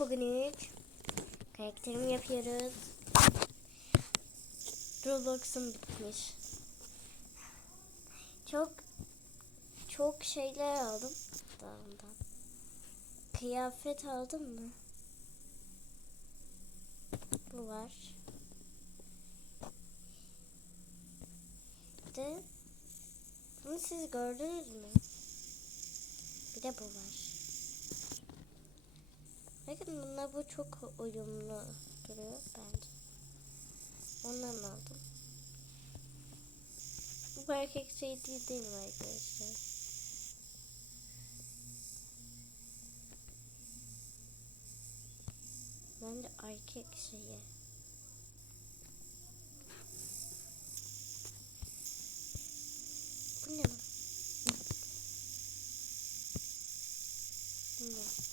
bugün ilk karakterimi yapıyoruz. Roblox'um bitmiş. Çok çok şeyler aldım daha ondan. Kıyafet aldım mı? Bu var. De bunu siz gördünüz mü? Bir de bu var. Bakın bunlar bu çok uyumlu duruyor bence. Ondan aldım. Bu erkek şey değil değil mi arkadaşlar? Bence erkek şeyi. Bu ne lan? Bu ne?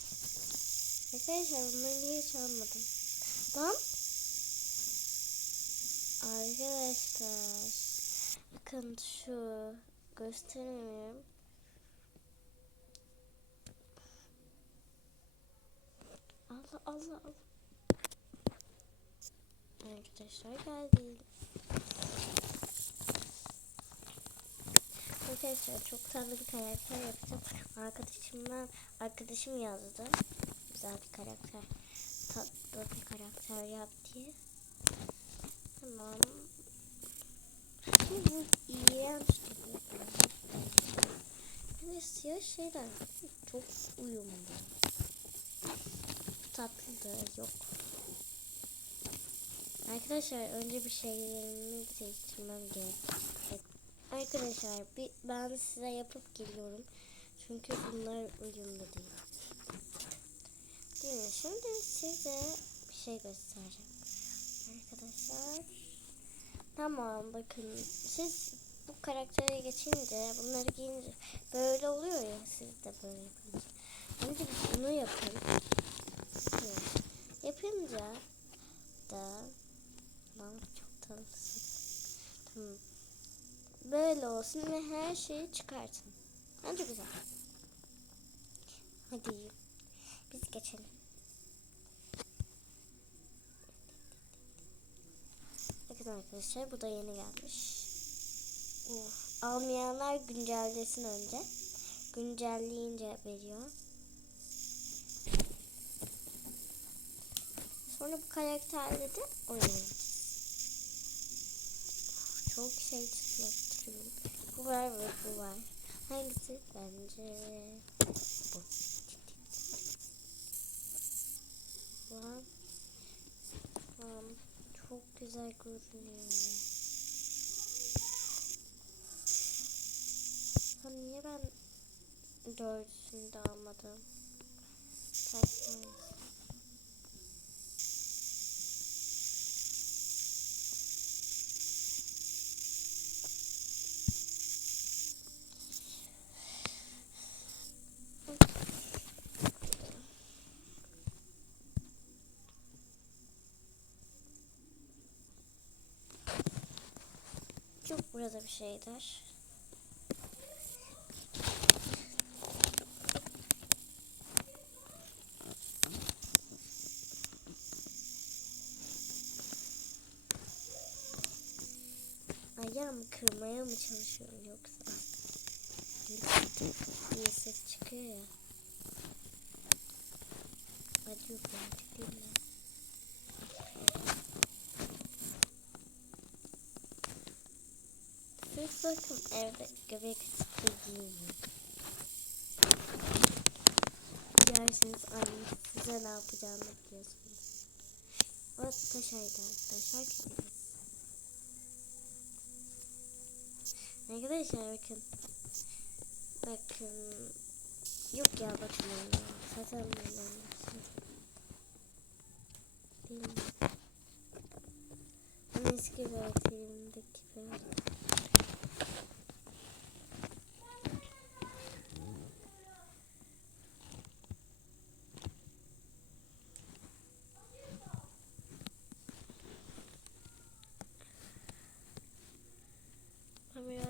Arkadaşlar bunları niye çalmadım? Lan! Arkadaşlar bakın şu gösteremiyorum. Allah Allah Allah. Arkadaşlar geldi. Arkadaşlar çok tatlı bir karakter yapacağım. Arkadaşımdan arkadaşım yazdı. Güzel bir karakter. Tatlı bir karakter yap diye. Tamam. Şimdi bu. Hani siyah şeyler çok uyumlu. Tatlı da yok. Arkadaşlar önce bir şeylerimi değiştirmem gerek. Arkadaşlar bir, ben size yapıp geliyorum. Çünkü bunlar uyumlu değil. Mi? Şimdi size bir şey göstereceğim. Arkadaşlar. Tamam bakın siz bu karaktere geçince bunları giyince böyle oluyor ya siz de böyle yapınca. Önce bunu yapın. Yapınca da lan çok tatlısın. Tamam. Böyle olsun ve her şeyi çıkartın. Bence güzel. Hadi biz geçelim. Bakın arkadaşlar bu da yeni gelmiş. Uf, almayanlar güncellesin önce. Güncelleyince veriyor. Sonra bu karakterle de oynayacağız. Çok şey çıtlattırıyorum. Bu var ve bu var. Hangisi? Bence bu. Lan. Lan. Çok güzel görünüyor. Ha niye ben dördüsünü de almadım? Saçma. Burada bir şeyler. Ayağımı kırmaya mı çalışıyorum yoksa? Bir ses çıkıyor ya. Acıyor birazcık değil mi? Siz bakın evde göbek sıkı giymiyor. Yersiniz anne size ne yapacağını biliyorsunuz. O taşaydı arkadaşlar. Arkadaşlar bakın. Bakın. Yok ya bakın. Zaten mi? Ama eski karakterimdeki gibi. Ben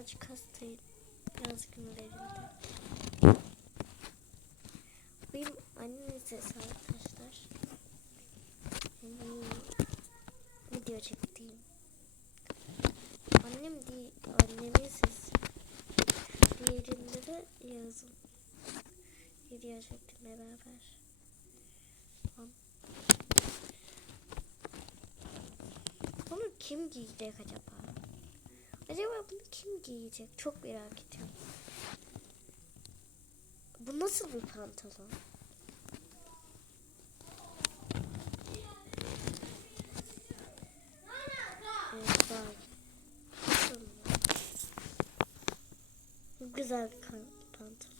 birazcık hastayım. Biraz günlerimde. Benim annemin sesi arkadaşlar. Video çektiğim. Annem değil, annemin sesi. Diğerinde de yazın. Video çektim beraber. Tamam. Bunu kim giyecek acaba? Acaba bunu kim giyecek? Çok merak ediyorum. Bu nasıl bir pantolon? Evet, güzel bir pantolon.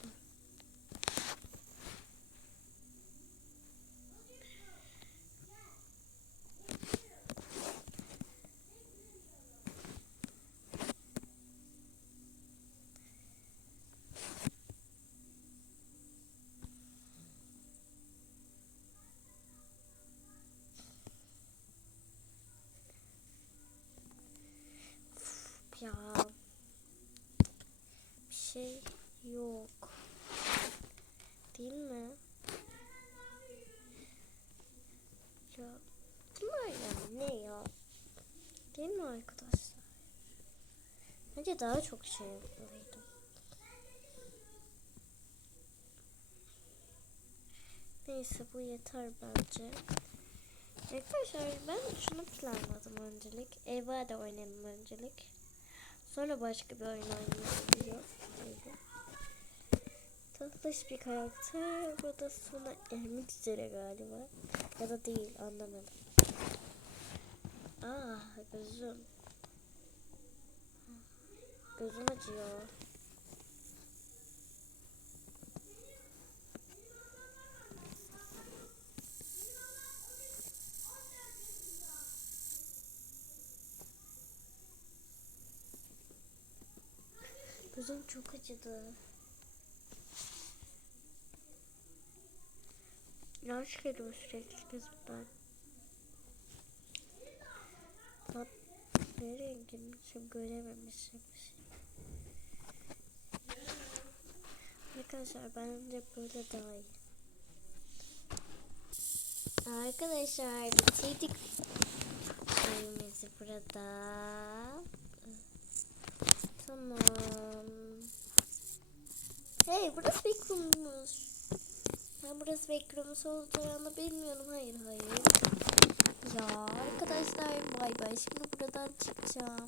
Ya bir şey yok. Değil mi? Ya bunlar ya ne ya? Değil mi arkadaşlar? Bence daha çok şey yapmalıydım. Neyse bu yeter bence. Arkadaşlar ben şunu planladım öncelik. Eva da oynayalım öncelik. Sonra başka bir oyun. Tatlış bir karakter. Burada sona ermek üzere galiba. Ya da değil anlamadım. Ah gözüm. Gözüm acıyor. Gözüm çok acıdı. Yaş geliyor sürekli gözümden. Lan nereye girmişim görememişim. Arkadaşlar bence böyle daha iyi. Arkadaşlar bitirdik oyunumuzu burada. Tamam. Hey burası backroom'muş. Ben burası backroom'us olduğunu bilmiyorum. Hayır hayır. Ya arkadaşlar bay bay. Şimdi buradan çıkacağım.